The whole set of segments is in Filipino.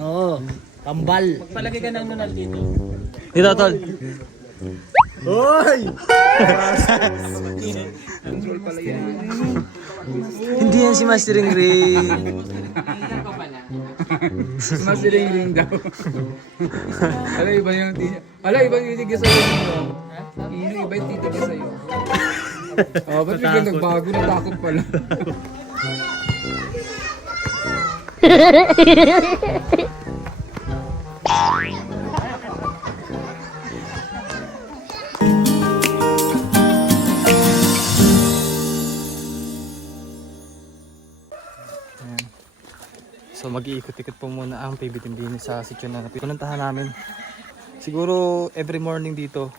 Oo, kambal. Magpalagay ka ng nunal dito. Dito, tol. Hoy! Control pala yan. Hindi yan si Mastering Ring. Ilan ka pala? Mas ring daw. Ala, iba yung ala, iba yung titigil sa'yo. Ino, iba yung titigil sa'yo. Oh, ba't biglang nagbago? Natakot pala. So mag-iikot-ikot po muna ang PB Tindini sa sityo na pinuntahan namin. Siguro every morning dito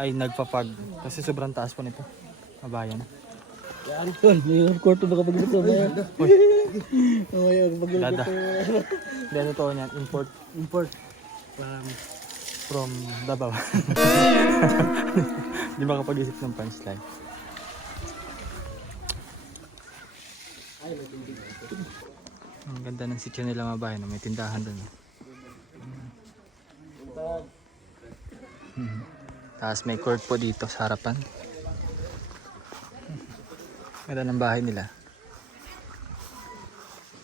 ay nagpapag kasi sobrang taas po nito. Mabayan. Yan tol, may kwarto baka pagluto ba yan? Uy, Oo, yung pagluto. dada. Hindi ano to niyan, import Import. from Davao. Hindi makapag-isip ng punchline. Ang ganda ng sityo nila Mabayan, may tindahan doon. Tapos may court po dito sa harapan. Ganda ng bahay nila.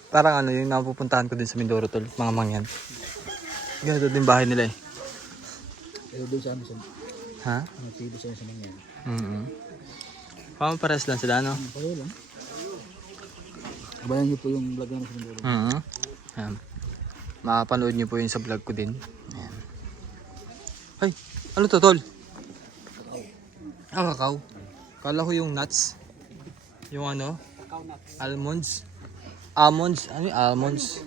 Parang ano yung napupuntahan ko din sa Mindoro tol, mga mangyan. Ganda din bahay nila eh. Pero doon sa ano sa... Ha? Nagsido sa mga yan. Pares lang sila no? Pareho lang. Abayan niyo po yung vlog namin sa Mindoro. Ayan. Makapanood nyo po yun sa vlog ko din. Ayan. Ay, ano to tol? Kakao. Kala ko yung nuts. Yung ano? Almonds. Almonds. Ano yung almonds?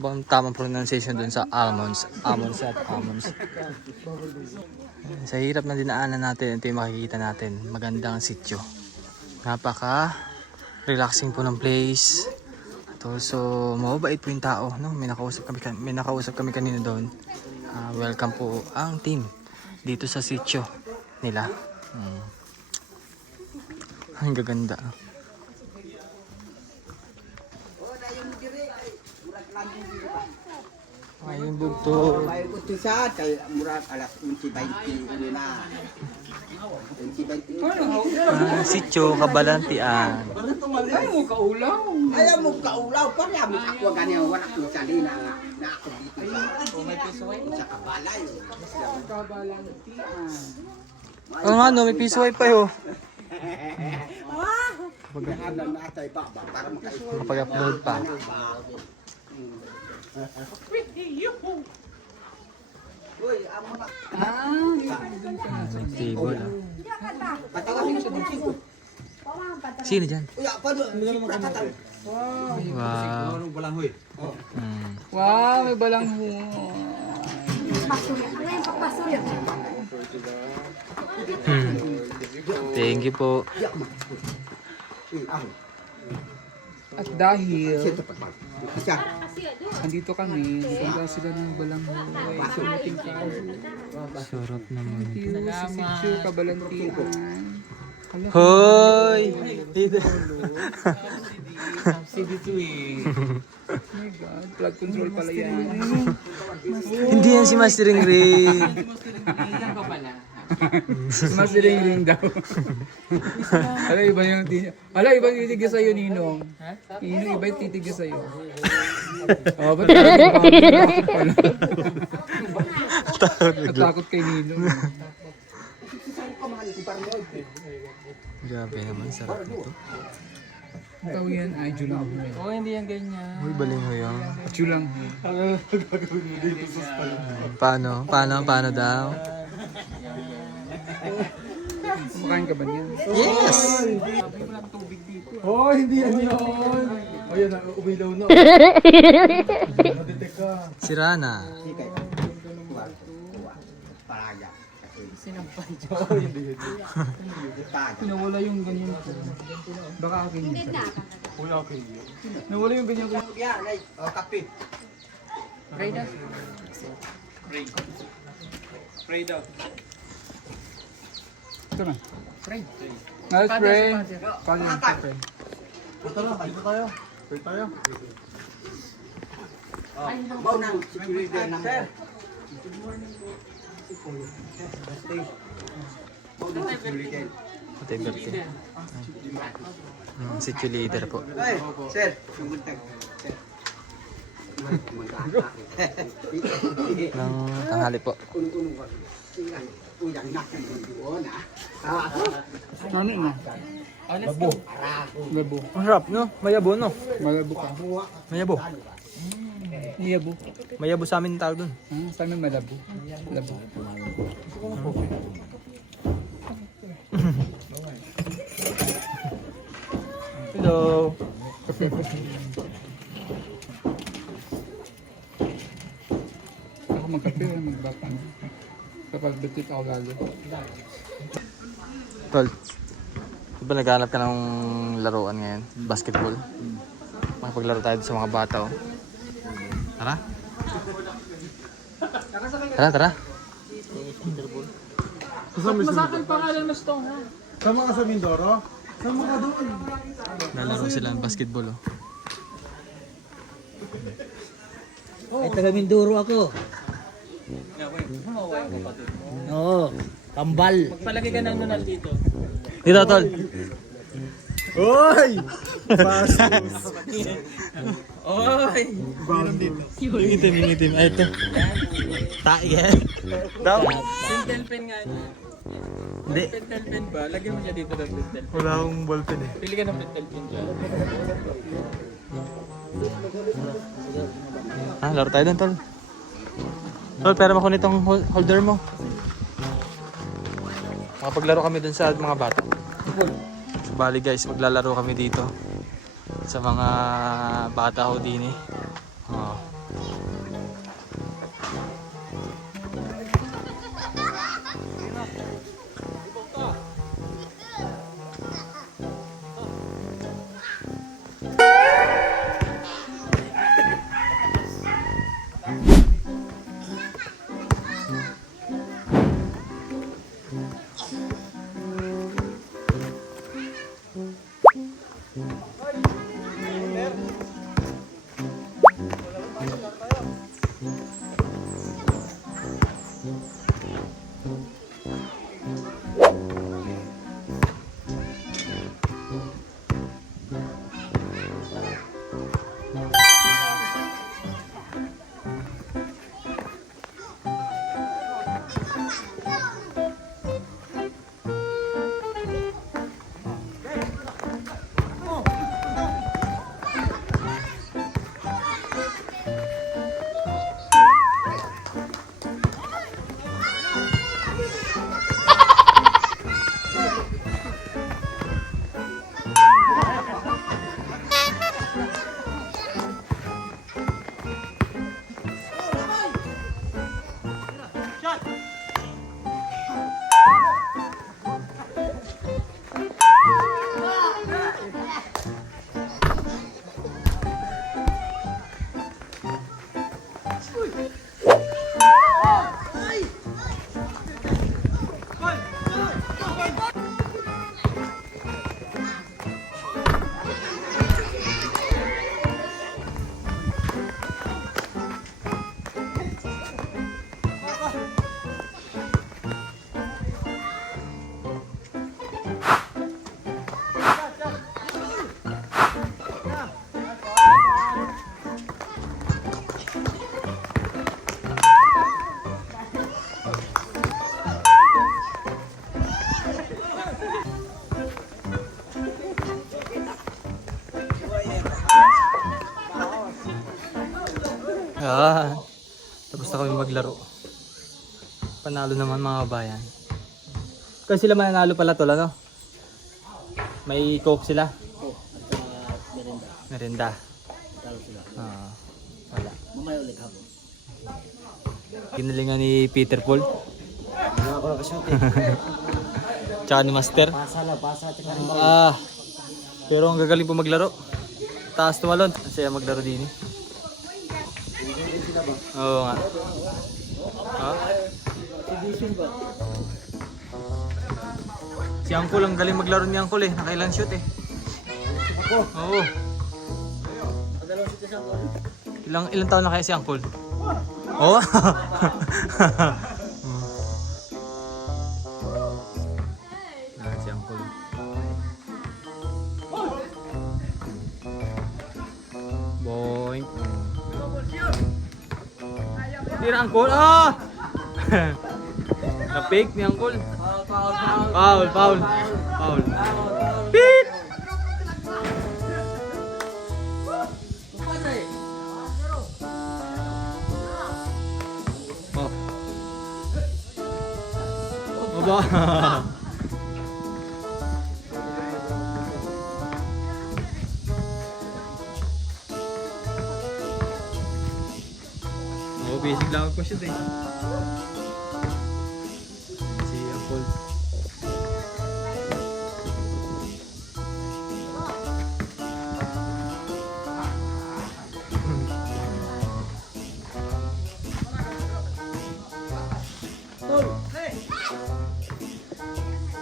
Bang tamang pronunciation dun sa almonds. Almonds at almonds. Ayan, sa hirap na dinaanan natin, ito yung makikita natin. Magandang sityo. Napaka relaxing po ng place. At also, mababait po yung tao. No? May nakausap kami kanina doon. Welcome po ang team dito sa sityo nila. Ang gaganda. Ayun bugto. May utusan kay murag alas 11:20 na. 11:20. Sityo Kabalantian. Ay, mo kaulaw. Ayaw mo kaulaw pa niya mo ako ganyan wala ko salina nga na ako dito sa kabalay. Oo nga no, may piso wifi oh. Ano na tay pa ba para makaipon. Pag-upload pa. Uy, amo na. Table ah. Patawasin ko dito. Sino dyan? Uy, apa do? Prakatan. Wow. Wow, may balangho. Thank you po. At dahil Isa. andito kami, nagpunta sila ng balangho. Ay, sumating ka. Sarap naman. Sa sityo, Kabalantian. Hoy! Dito. CD2 eh. Oh my God, flood control pala yan. Hindi yan si Mastering Ring. Ilan ka pala? Mas ring daw. Ala, iba yung titigil sa'yo, Ninong. Ninong, iba yung titigil sa'yo. Oh, ba't natakot pala? Natakot kay Ninong. Grabe naman, sarap nito. Ikaw yan, ay, julang ho. Oh, hindi yan ganyan. Uy, baling mo yan. Julang ho. Paano daw? Kumakain ka ba niyan? Yes! Oh, hindi yan yun! Oh, yan, umilaw na. Nadetect ka. Sira na. Paraga. Sinampay. Nawala yung ganyan ko. Baka akin yun. Kuya, okay. Nawala yung ganyan ko. Yan, ay, kape. Pray daw. Ito na. Pray. Let's pray. Paano yung pray? Punta na, dito tayo. Pray tayo. Mau nang security ng sir. Mau nang security. Ate Bertie. Si leader po. Ay, sir, sumuntag. Sir. Ng tanghali po. Unong-unong ko. Tingnan. Uyang nakan doon ah. Ano na? Labo. Labo. Ang sarap, no? Mayabo, no? Malabo ka. Mayabo. Iyabo. Mayabo sa amin tawag dun. Sa amin malabo. Labo. Hello. Ako magkape o magbatan. Kapag bitit ako lalo. Tol, di ba naghanap ka ng laruan ngayon? Basketball? Makipaglaro tayo sa mga bata, oh. Tara. Tara. Masakal pangalan mo Stone, ha? Sama ka sa Mindoro? Sama ka doon. Nalaro sila ng basketball, oh. Ay, taga Mindoro ako. Oo, tambal. Palagay ka ng nunal dito. Dito, Tol. Hoy! Bastos! Oy! Yung itim. Ay, ito. Tae, eh. Daw. Pentel pen nga niya. Hindi. Pentel pen ba? Lagyan mo siya dito ng pentel pen. Wala akong ballpen, eh. Pili ka ng pentel pen dyan. Laro tayo dun, Tol. Tol, pera mo ko nitong holder mo. Makapaglaro kami dun sa mga bata. Bali guys, maglalaro kami dito sa mga bata ho din eh. Oh. Tapos na kami maglaro. Panalo naman mga bayan. Kasi sila mananalo pala tol, ano? May coke sila? Merenda. Wala. Mamaya ulit hapon. Ginalingan ni Peter Paul. Wala ako nakashoot eh. Tsaka ni Master. Pasa, tsaka rin. Pero ang gagaling po maglaro. Taas tumalon. Ang saya maglaro din eh. Oo nga. Si Angkol, ang galing maglaro ni Angkol eh. Nakailan shoot eh. Oo. Ilang taon na kaya si Uncle? Oh? Si Uncle. Boing. Tira Uncle. Ah! Na-fake ni Uncle. Foul. Beep! Oh. Aba. Oh, basic lang ako siya eh. Si Uncle.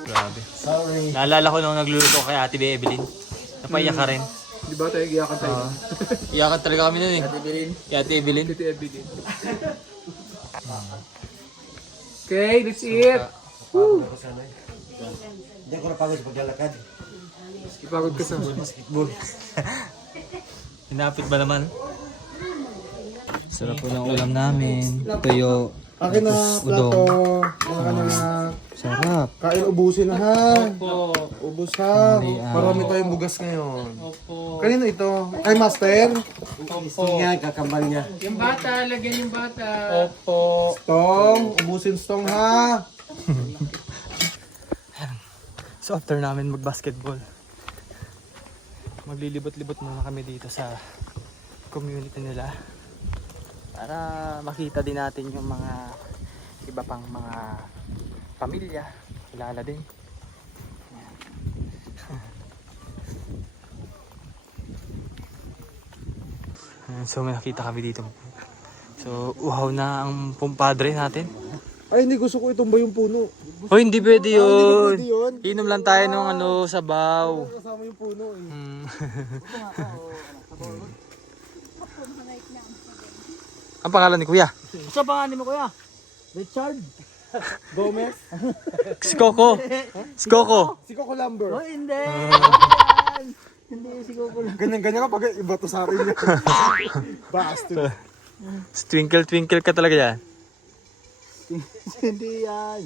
Grabe. Sorry. Naalala ko nung nagluluto kay Ate Evelyn. Napaiyak ka rin. Di ba tayo giyakan tayo? Iyakan talaga kami nun eh. Kay Ate Evelyn. Ito evident. Okay, let's eat. Hindi ako napagod sa paglalakad. Ipagod ka sa Basketball. Hinapit ba naman? Sarap po ng ulam namin. Tuyo. akin na Udong. plato. Akin na. Sarap. Kain ubusin na ha. Opo. Ubus ha. Marami tayong bugas ngayon. Kanino ito? Kay Master? Nga, kakambal niya. Yung bata, lagyan yung bata. Opo. Stong. Ubusin stong ha. So after namin mag-basketball, maglilibot-libot muna kami dito sa community nila para makita din natin yung mga iba pang mga pamilya, kilala din. So may nakita kami dito. So uhaw na ang pumpadre natin. Ay, hindi gusto ko itumba yung puno. Oh, hindi pwede yun. Pwede yun. Inom lang tayo ng sabaw. Kasama yung puno eh. Ang pangalan ni Kuya? Sa pangalan mo, kuya? Richard? Gomez? Si Coco. Si Coco. Si Coco Lumber. Oh, hindi. Hindi si Coco. Ganyan-ganyan ka pag iba to sa akin. Bastard. Twinkle ka talaga yan. Hindi yan.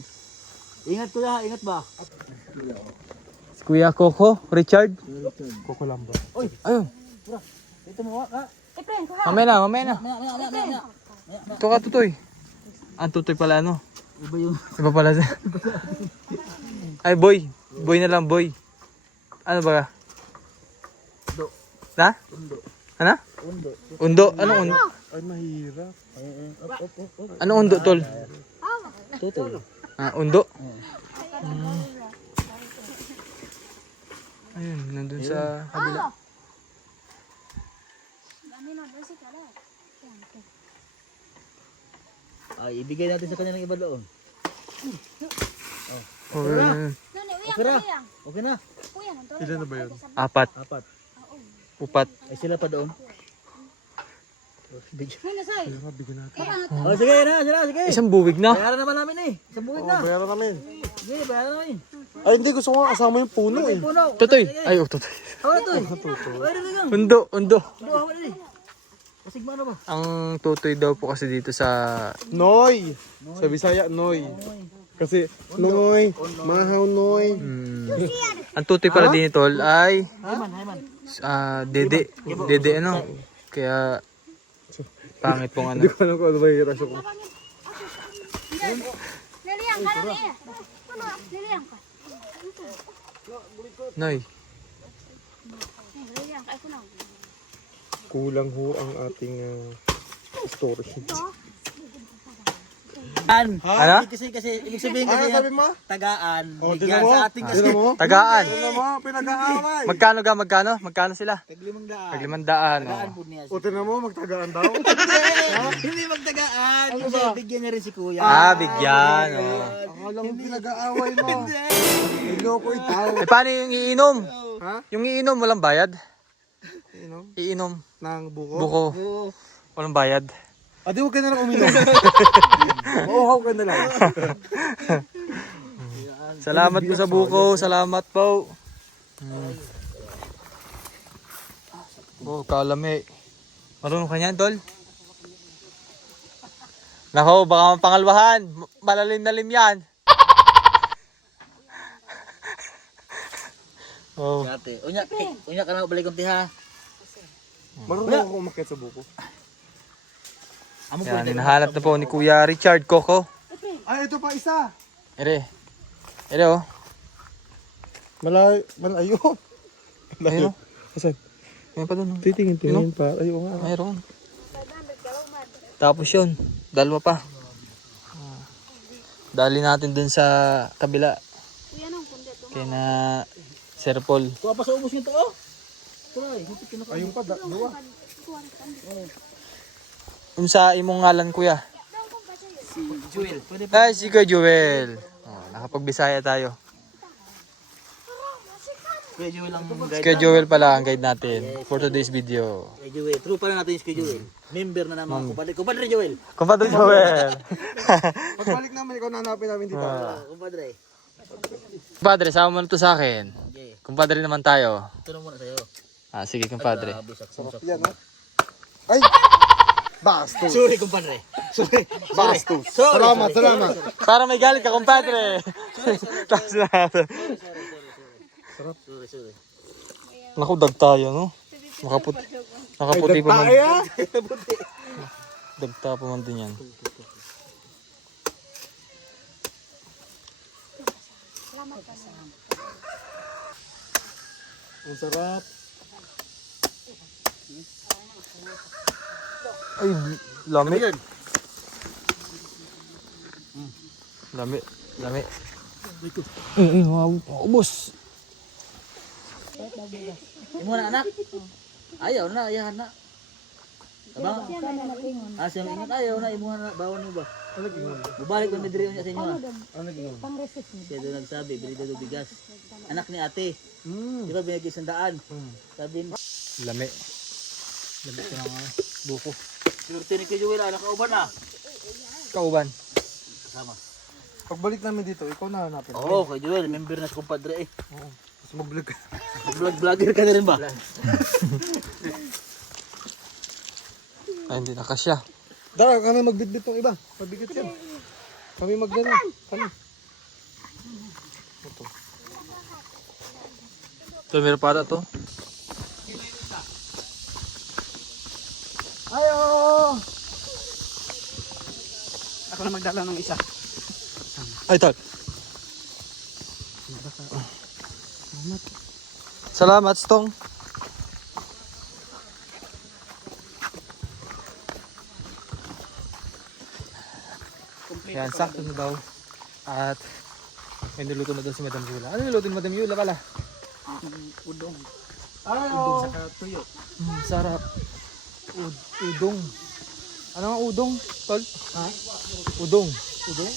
Ingat kuya, ingat ba? Si Kuya Coco, Richard. Coco Lumber. Ayun. Ito mo, ka. Mamaya na. Maya. Ito ka, Tutoy. Ang Tutoy pala, ano? Iba yung... Iba pala siya. Ay, Boy. Boy na lang, Boy. Ano ba? Undo. Na? Undo. Ano? Undo. Undo? Anong undo? Ay, mahirap. Anong undo, Tol? Tutoy. Ah, undo? Ayun, nandun sa kabila. Ay, ibigay natin sa kanya ng iba doon. Okay. Okay na. Okay na. Ilan na ba yun? Apat. Apat. Upat. Ay, sila pa doon. Kaya bigyan natin. Oh, sige na, sige. Isang buwig na. Bayaran naman namin eh. Isang buwig na. Bayaran namin. Sige, bayaran namin. Ay, hindi. Gusto ko nga kasama yung puno eh. Puno. Tutoy. Ay, Tutoy. Hawa to eh. Hawa na lang. Undo. Hawa na eh. Kasig mo ano ba? Ang Tutoy daw po kasi dito sa... Noy. Sa Bisaya, Noy. Kasi, Noy. Mahaw, Noy. Ang Tutoy pala din ito ay... Hayman. Dede. Dede ano. Kaya... Pangit pong ano. Hindi ko alam kung ano ba yung relasyon ko. Niliyang ka lang eh. Niliyang ka. Noy. Niliyang ka. Ako na. Kulang ho ang ating story. Ano? Kasi ibig sabihin kasi Ano sabi mo? tagaan. Oh, Bigyan tinan mo. sa ating kasi. Tinan mo. Tagaan. Tinan mo, pinag-aaway. Magkano sila? Tag-500. Tag-500. Tagaan po niya. O, tinan mo, magtagaan daw. Hindi magtagaan. Kasi bigyan niya rin si kuya. Bigyan. Oh. Akala mo pinag-aaway mo. Iloko ikaw. Eh, paano yung iinom? Ha? Yung iinom, walang bayad? Inom? Iinom. Nang buko. Buko. Walang bayad. Adi, huwag ka na lang uminom. Mauhaw ka na lang. Salamat po sa buko. Salamat po. Oh, kalami. Marunong ka niyan, tol? Nako, baka mapangalwahan. Malalim-nalim yan. Oh. Ate, unya ka na balik konti ha. Marunong ako umakit sa buko. Yan, hinahanap na po ni Kuya Richard Coco. Ay, ito pa isa. Ere. Ere, oh. Malayo. Ayun, oh. Asan? Ayun pa dun. Oh. Titingin pa. Ayaw nga. Mayroon. Tapos yun. Dalawa pa. Dali natin dun sa kabila. Kaya na Sir Paul. Kuha pa sa ubos nito oh. Ayun pa, dua. Sa imong ngalan, kuya? Si Joel. Pwede Ay, si Kuya Joel. Oh, nakapagbisaya tayo. Kuya Joel ang Si guide. Kuya Joel pala ang guide natin for today's video. Kuya Joel. True pala natin yung Kuya Joel. Member na naman. Kumpadre Joel. Kumpadre Joel. Pagbalik namin, ikaw nanapin namin dito. Kumpadre. Kumpadre, sama mo na to sa akin. Okay. Kumpadre naman tayo. Tunong muna sa'yo. Ah, sige, kumpadre. Yan, ha? Ay! Bastos. Sorry, kumpadre. Sorry. Bastos. Salamat. Para may galit ka, kumpadre. Tapos na. Sorry. Naku, dag tayo, no? Nakaputi pa man. Dagta pa man din yan. Ang sarap. Ay, lami. Lami. Wow, ubos. Imo na anak. Ayaw na, ayahan na. Abang. Asam ingat ayaw na imo na bawon mo ba? Bubalik man diri unya sa inyo. Siya doon nagsabi, bili daw bigas. Anak ni ate. Di ba binigay 100? Sabi ni Lami. Lami ko ng buko. Swerte ni Kuya Joel, anak kauban na. Kauban. Kasama. Pagbalik namin dito, ikaw na hanapin. Oo, Kuya Joel, member na sa kumpadre eh. Mas mag-vlog ka. Vlogger ka na rin ba? Ay, hindi na kasya. Dara, kami magbitbit ng iba. Mabigat yan. Kami mag-gano'n. Kami. Ito, meron pa ata to. Ayo! Ako na magdala ng isa. Ay, tol. Salamat, Stong. Yan, sakto na daw. At may niluto na daw si Madam Yula. Ano niluto ni Madam Yula pala? Udong. Ayo! Saka tuyo. Sarap. Udong. Ano ang udong, tol? Ha? Udong. Udong?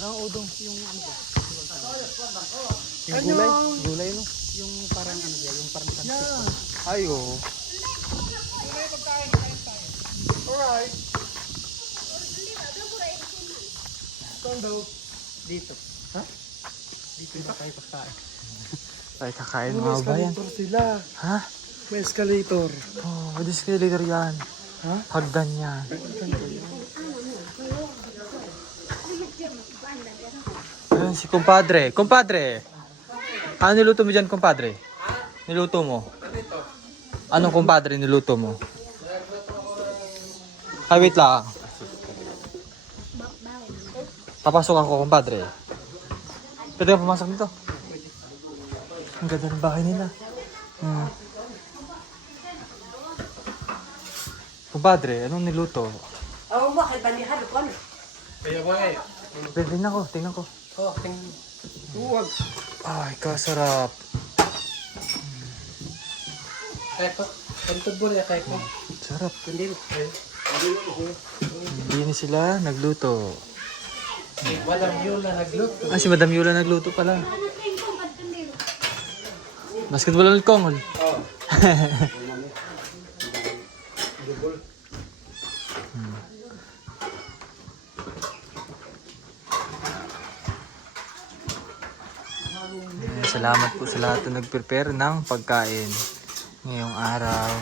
Ano ang udong? Yung ano ba? Yung gulay? Gulay, no? Yung parang ano siya, yung parang Ay, oo. Alright. Saan daw? dito. Ha? Dito na tayo pagkain. Ay, kakain May mga bayan. escalator sila. Ha? May escalator. Oh, may escalator yan. Ha? Hagdan yan. Ayun, si kumpadre. Kumpadre! Ano niluto mo dyan, kumpadre? Niluto mo? Anong kumpadre niluto mo? Ay, wait lang. Papasok ako, kumpadre. Pwede ka pumasok dito. Ang ganda ng bahay nila. Kumpadre, anong niluto? Oo ba, kay balihan ko ano? Tingnan ko, tingnan ko. Oo, tingnan. Huwag. Ay, kasarap. Kaya ko, kantod mo rin kaya ko. Sarap. Hindi. Hindi na sila nagluto. Madam Yula nagluto. Ah, si Madam Yula nagluto pala. Basketball ulit, Kongol. Salamat po sa lahat na nag-prepare ng pagkain ngayong araw.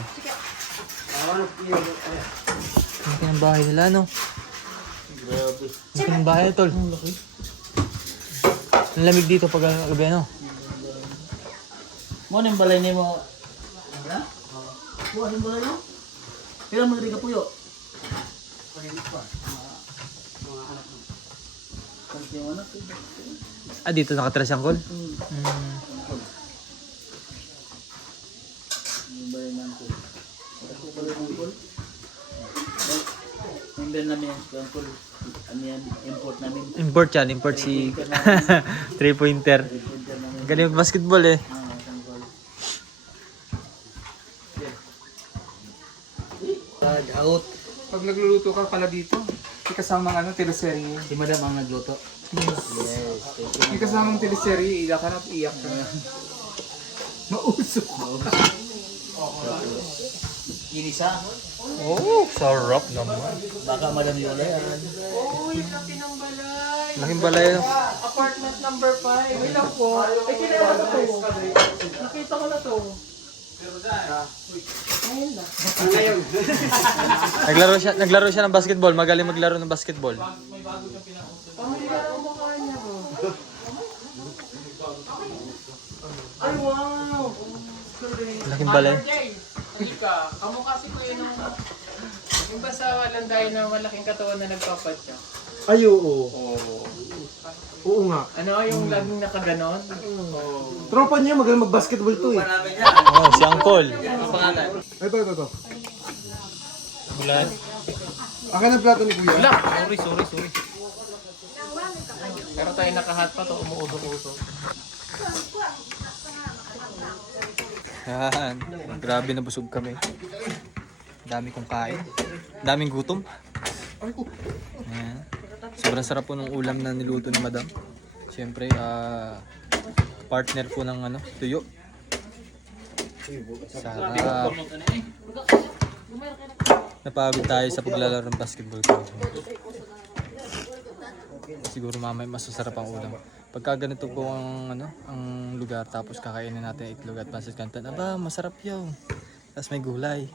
Ang ng bahay nila, no? Grabe. Ang ng bahay, tol. Ang lamig dito pag gabi, no? Mo ning balay nimo. Ha? Kuha ning balay mo. Pila mo ka puyo? Ah, dito nakatira siyang kol? Balay nang ko. Ako balay nang ko. Member namin ang ko. Ano yan, import namin. Import yan, import si 3-pointer. Galing basketball eh. Out. Pag nagluluto ka pala dito, may kasamang teleserye. Si Madam ang nagluto. May kasamang teleserye, iyak ka na at iyak ka na. Mausok. Inisa. Oh, sarap naman. Baka Madam Yola yan. Oo, yung laki ng balay. Laking balay, no? Apartment number 5. Wait lang po. Ay, kilala ko to. Nakita ko na to. Naglaro siya ng basketball. Magaling maglaro ng basketball. Pamilya ang mukha niya po. Ay, wow. Laking balay. James, halika. Kamukha si Kuya nung... Yung ba sa landay na malaking katawan na nagpapadya? Ay, oo. Oo nga. Ano, yung laging nakaganon? Tropa niya, magaling mag-basketball to eh. Oh, si Angkol. Ito. Bulan. Akin ang plato ni Kuya. Wala. Sorry. Pero tayo nakahat pa to, umuusok-usok. Yan. Grabe na busog kami. Dami kong kain. Daming gutom. Yan. Sobrang sarap po ng ulam na niluto ni Madam. Siyempre, partner po ng tuyo. Sarap. Napagod tayo sa paglalaro ng basketball ko. Siguro mamaya mas masarap ang ulam. Pagka ganito po ang lugar tapos kakainin natin itlog at pancit canton, aba masarap yun. Tapos may gulay.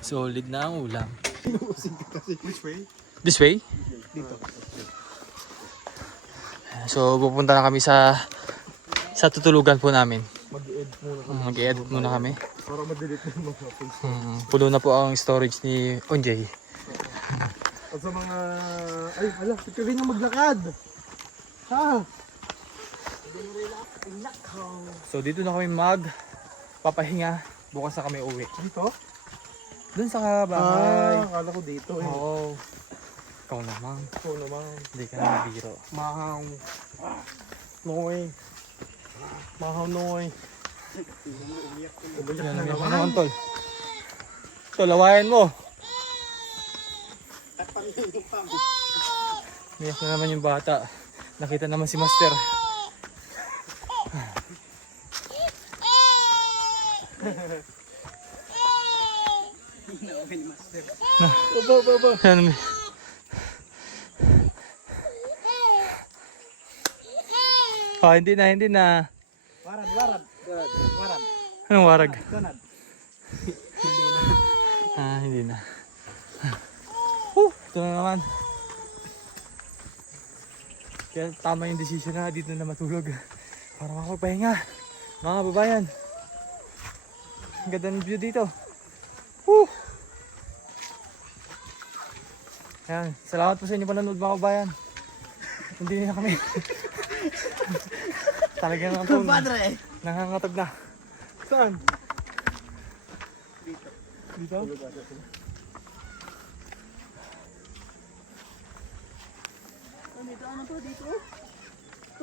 Solid na ang ulam. Which way? This way? Dito. So pupunta na kami sa tutulugan po namin. Mag-edit muna. Mag-edit muna kami. Para ma-delete na yung mga post. Pulo na po ang storage ni Onjay. At sa mga... Ay, hala, ito rin yung maglakad. Ha? So dito na kami papahinga. Bukas na kami uwi. Dito? Doon sa bahay. Akala ko dito eh. Oo. Ikaw naman. Ito naman. Hindi ka na biro. Mahaw. Noy. Mahaw Noy. Umiyak na naman. Ano tol? Tol, lawayan mo. Umiyak na naman yung bata. Nakita naman si Master. Ano? Oh, hindi na. Warad. Anong warag? Donad. Hindi na. Ito na naman. Kaya tama yung decision na dito na matulog. Para makapagpahinga. Mga babayan. Ang ganda ng view dito. Woo! Ayan, salamat po sa inyo panonood mga kabayan. Hindi na kami. Talagang ang nangangatog na. Saan? Dito?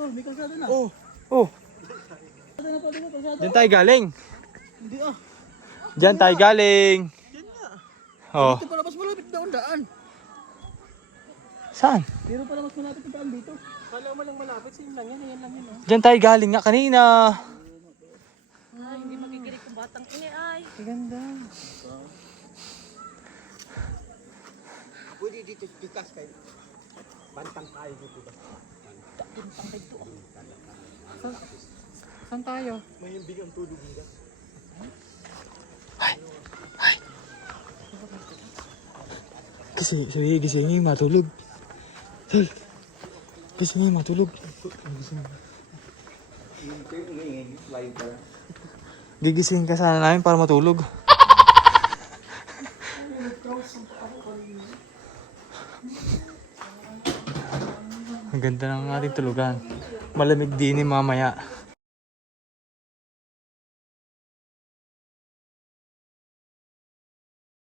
May kalsada na. Oh. Oh, Kalsada na po, dito, kalsada. diyan tayo galing. Hindi ah. Diyan tayo galing. Oh, Ito pala mas malapit na ang daan. saan? Pero pala mas malapit ang daan dito. Kala mo lang malapit, same lang yan, ayan lang yun. Diyan tayo galing nga kanina. Ay, hindi magigirik kung batang ini ay. Ganda. dito pikas kayo. Bantang tayo dito ba? Saan tayo? May yung bigang tulog nila. Kasi, gisingin matulog. Tol, gisingin matulog. Gigisingin ka sana namin para matulog. Ang ganda ng ating tulugan. Malamig din mamaya.